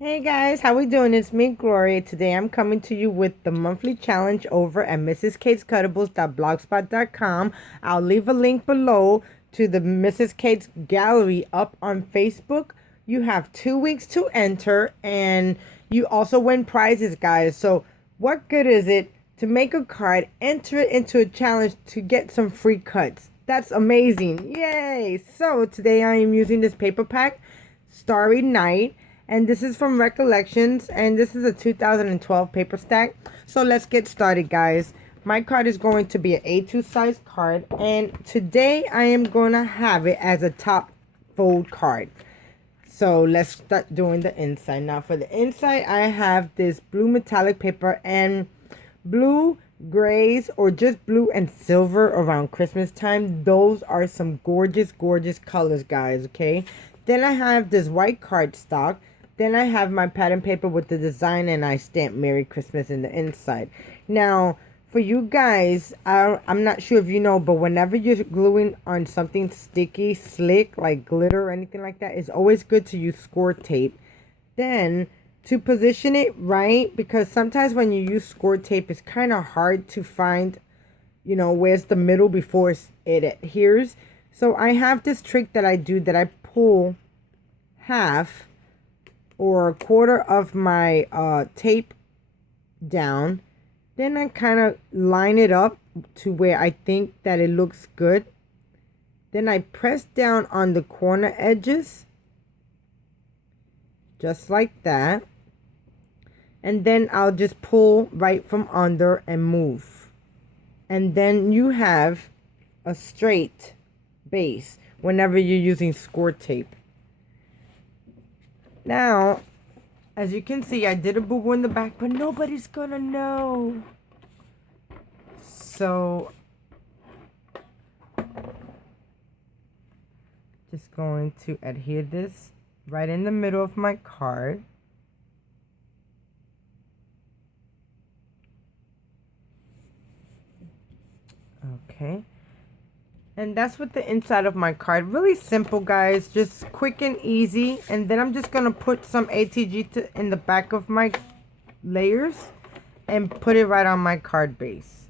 Hey guys, how we doing? It's me, Gloria. Today I'm coming to you with the monthly challenge over at mrskatescuttables.blogspot.com. I'll leave a link below to the Mrs. Kate's gallery up on Facebook. You have 2 weeks to enter, and you also win prizes, guys. So what good is it to make a card, enter it into a challenge to get some free cuts? That's amazing. Yay! So today I am using this paper pack, Starry Night, and this is from Recollections, and this is a 2012 paper stack. So let's get started, guys. My card is going to be an A2 size card, and today I am going to have it as a top fold card. So let's start doing the inside. Now for the inside, I have this blue metallic paper and blue, grays, or just blue and silver around Christmas time. Those are some gorgeous, gorgeous colors, guys, okay? Then I have this white cardstock. Then I have my pattern paper with the design, and I stamp Merry Christmas in the inside. Now, for you guys, I'm not sure if you know, but whenever you're gluing on something sticky, slick, like glitter or anything like that, it's always good to use score tape. Then, to position it right, because sometimes when you use score tape, it's kind of hard to find, where's the middle before it adheres. So I have this trick that I do, that I pull half or a quarter of my tape down. Then I kind of line it up to where I think that it looks good. Then I press down on the corner edges, just like that. And then I'll just pull right from under and move. And then you have a straight base whenever you're using score tape. Now, as you can see, I did a boo-boo in the back, but nobody's gonna know. So, just going to adhere this right in the middle of my card. Okay. And that's what the inside of my card. Really simple, guys. Just quick and easy. And then I'm just going to put some ATG in the back of my layers and put it right on my card base.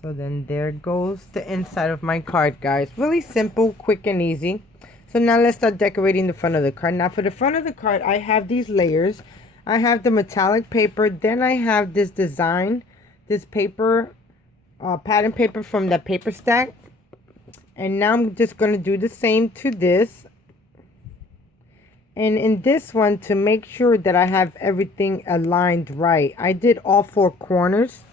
So then there goes the inside of my card, guys. Really simple, quick and easy. So now let's start decorating the front of the card. Now for the front of the card, I have these layers. I have the metallic paper. Then I have this design, this paper, pattern paper from that paper stack. And now I'm just going to do the same to this. And in this one, to make sure that I have everything aligned right, I did all four corners.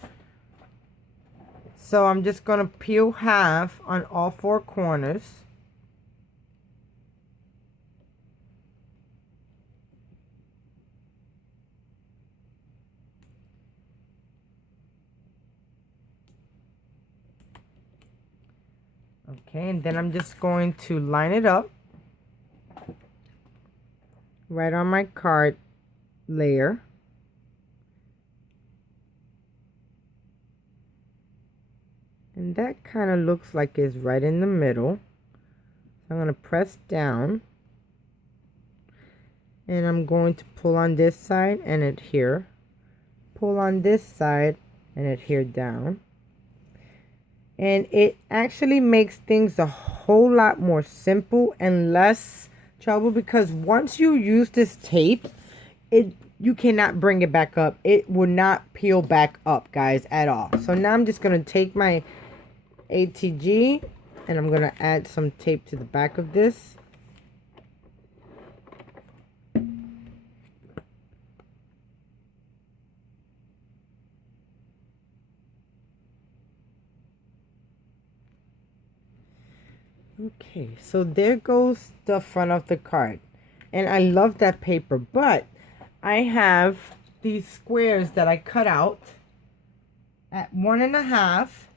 So I'm just going to peel half on all four corners. Okay, and then I'm just going to line it up right on my card layer. And that kind of looks like it's right in the middle. So I'm going to press down. And I'm going to pull on this side and adhere. Pull on this side and adhere down. And it actually makes things a whole lot more simple and less trouble, because once you use this tape, you cannot bring it back up. It will not peel back up, guys, at all. So now I'm just going to take my ATG and I'm going to add some tape to the back of this. Okay, so there goes the front of the card. And I love that paper, but I have these squares that I cut out at 1.5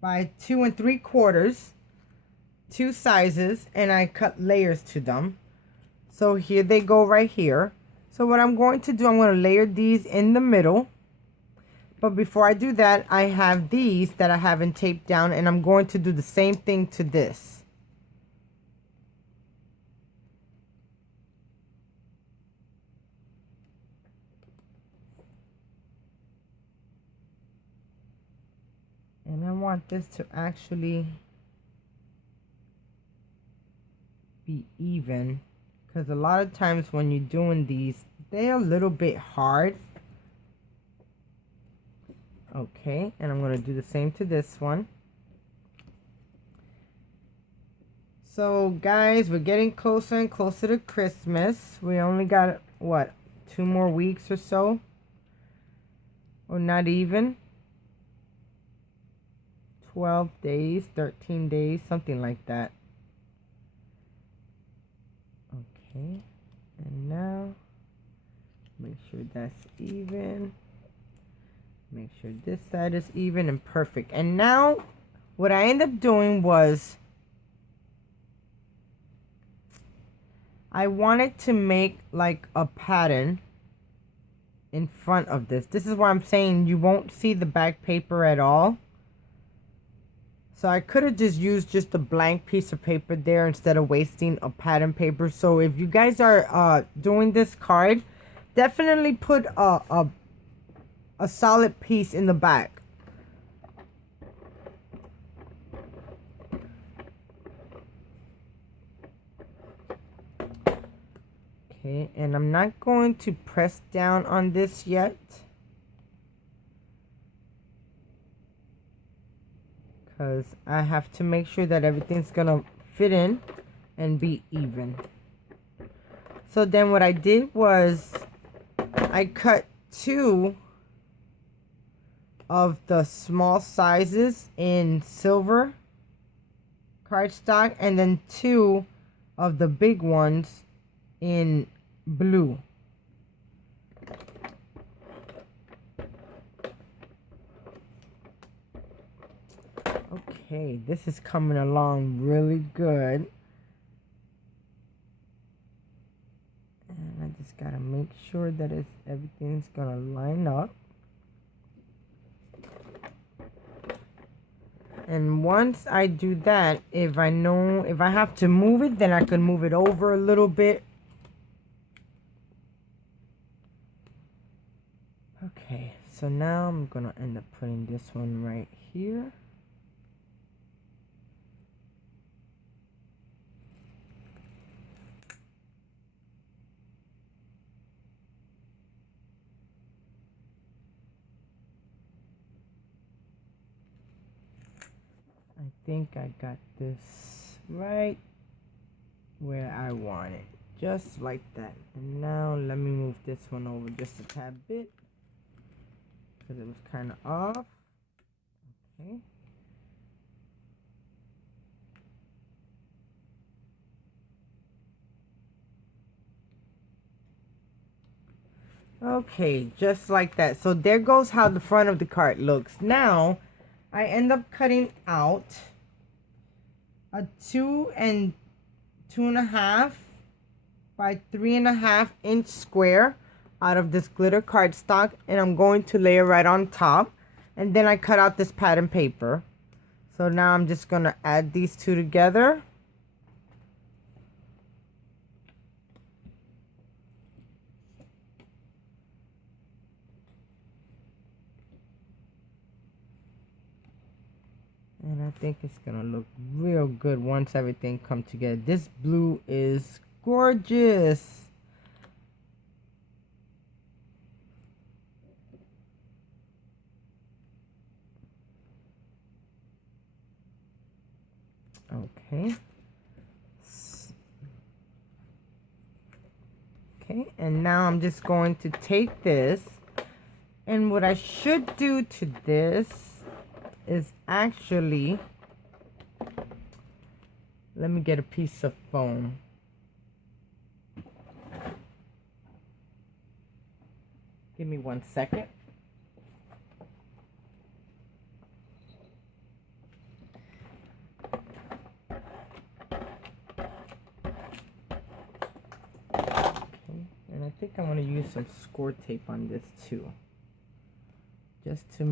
by 2 3/4, two sizes, and I cut layers to them. So here they go right here. So what I'm going to do, I'm going to layer these in the middle. But before I do that, I have these that I haven't taped down, and I'm going to do the same thing to this. And I want this to actually be even, because a lot of times when you're doing these, they're a little bit hard. Okay, and I'm going to do the same to this one. So guys, we're getting closer and closer to Christmas. We only got, what, 2 more weeks or so? Or not even. 12 days, 13 days, something like that. Okay, and now make sure that's even. Make sure this side is even and perfect. And now what I end up doing was I wanted to make like a pattern in front of this. This is why I'm saying you won't see the back paper at all. So I could have just used just a blank piece of paper there instead of wasting a pattern paper. So if you guys are doing this card, definitely put a solid piece in the back. Okay, and I'm not going to press down on this yet, because I have to make sure that everything's gonna fit in and be even. So then what I did was I cut 2 of the small sizes in silver cardstock, and then 2 of the big ones in blue. Okay, this is coming along really good. And I just gotta make sure that everything's gonna line up. And once I do that, if I have to move it, then I can move it over a little bit. Okay, so now I'm gonna end up putting this one right here. I think I got this right where I want it, just like that. And now let me move this one over just a tad bit, because it was kind of off. Okay. Okay, just like that. So there goes how the front of the card looks. Now I end up cutting out a 2 and 2.5 by 3.5 inch square out of this glitter cardstock, and I'm going to lay it right on top. And then I cut out this pattern paper. So now I'm just gonna add these 2 together. And I think it's gonna look real good once everything comes together. This blue is gorgeous. Okay. Okay, and now I'm just going to take this, and what I should do to this is actually, let me get a piece of foam. Give me 1 second. Okay, and I think I'm going to use some score tape on this too, just to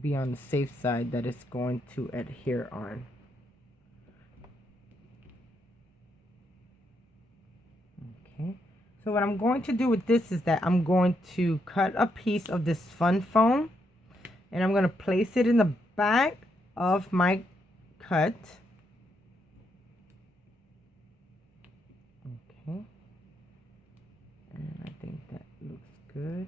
be on the safe side that it's going to adhere on. Okay, so what I'm going to do with this is that I'm going to cut a piece of this fun foam and I'm going to place it in the back of my cut. Okay, and I think that looks good.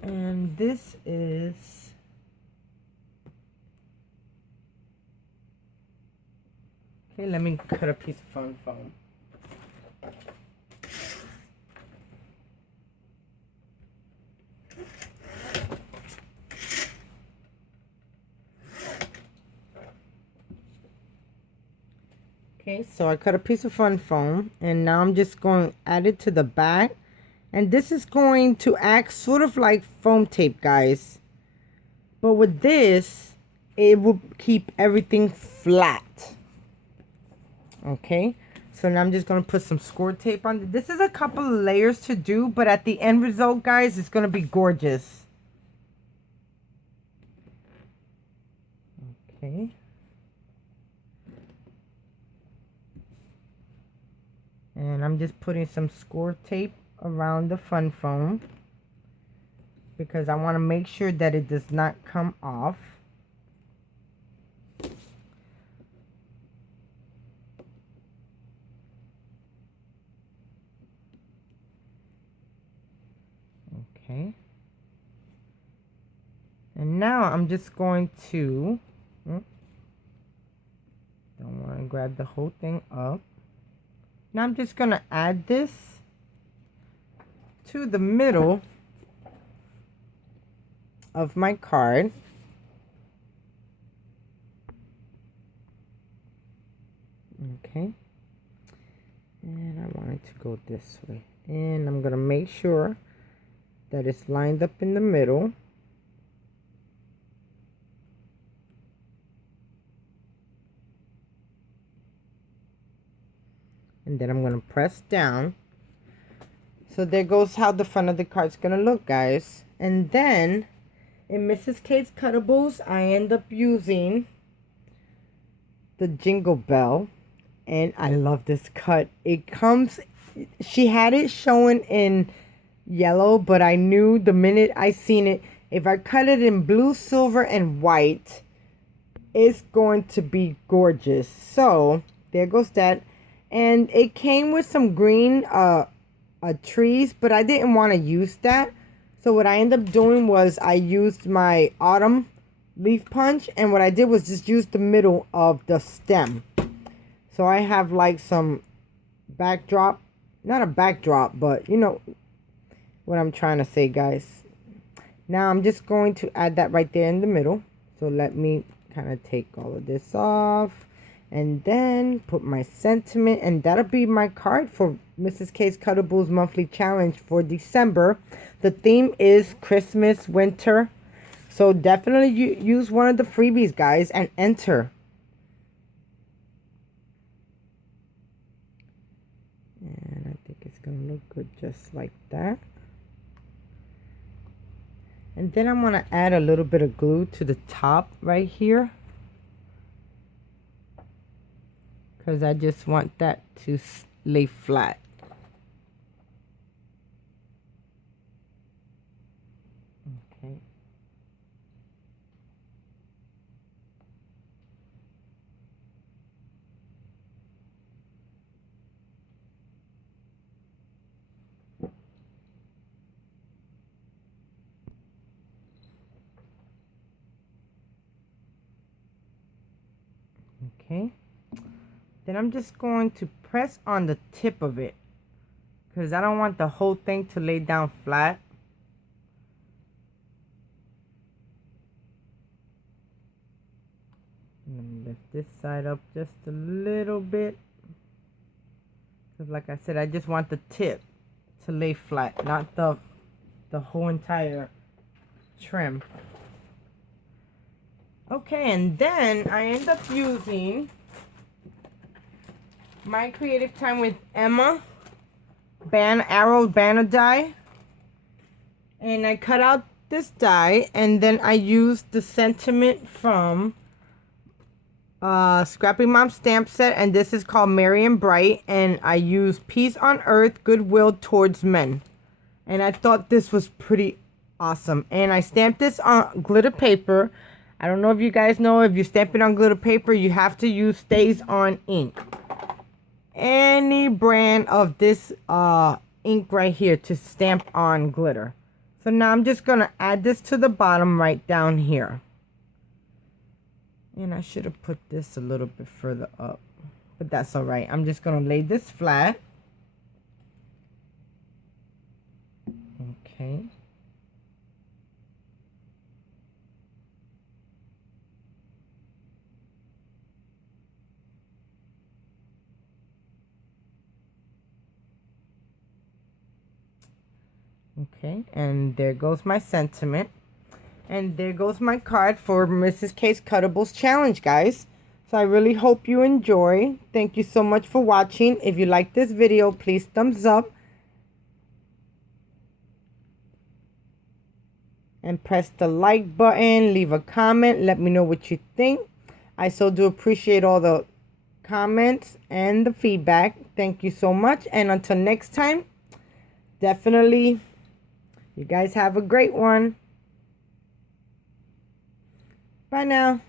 And this is okay, let me cut a piece of fun foam. Okay, so I cut a piece of fun foam and now I'm just going to add it to the back. And this is going to act sort of like foam tape, guys. But with this, it will keep everything flat. Okay, so now I'm just going to put some score tape on. This is a couple of layers to do, but at the end result, guys, it's going to be gorgeous. Okay. And I'm just putting some score tape around the fun foam because I want to make sure that it does not come off. Okay. And now I'm just going to, don't want to grab the whole thing up. Now I'm just going to add this to the middle of my card. Okay. And I want it to go this way. And I'm going to make sure that it's lined up in the middle. And then I'm going to press down. So there goes how the front of the card's going to look, guys. And then in Mrs. Kate's Cuttables, I end up using the Jingle Bell. And I love this cut. It comes, she had it showing in yellow, but I knew the minute I seen it, if I cut it in blue, silver, and white, it's going to be gorgeous. So there goes that. And it came with some green trees, but I didn't want to use that. So what I ended up doing was I used my autumn leaf punch, and what I did was just use the middle of the stem. So I have like some backdrop, not a backdrop, but you know what I'm trying to say, guys. Now I'm just going to add that right there in the middle. So let me kind of take all of this off. And then put my sentiment, and that'll be my card for Mrs. K's Cuttables monthly challenge for December. The theme is Christmas, winter. So definitely use one of the freebies, guys, and enter. And I think it's going to look good just like that. And then I'm going to add a little bit of glue to the top right here, because I just want that to lay flat. Okay. Okay. Then I'm just going to press on the tip of it because I don't want the whole thing to lay down flat. And lift this side up just a little bit. Because like I said, I just want the tip to lay flat, not the whole entire trim. Okay, and then I end up using my Creative Time with Emma arrow banner die. And I cut out this die, and then I used the sentiment from Scrappy Mom stamp set, and this is called Merry and Bright, and I use peace on earth, goodwill towards men. And I thought this was pretty awesome. And I stamped this on glitter paper. I don't know if you guys know, if you stamp it on glitter paper, you have to use Stays On ink. Any brand of this ink right here to stamp on glitter. So now I'm just going to add this to the bottom right down here. And I should have put this a little bit further up, but that's all right. I'm just going to lay this flat. Okay. Okay, and there goes my sentiment. And there goes my card for Mrs. K's Cuttables Challenge, guys. So I really hope you enjoy. Thank you so much for watching. If you like this video, please thumbs up. And press the like button. Leave a comment. Let me know what you think. I so do appreciate all the comments and the feedback. Thank you so much. And until next time, definitely, you guys have a great one. Bye now.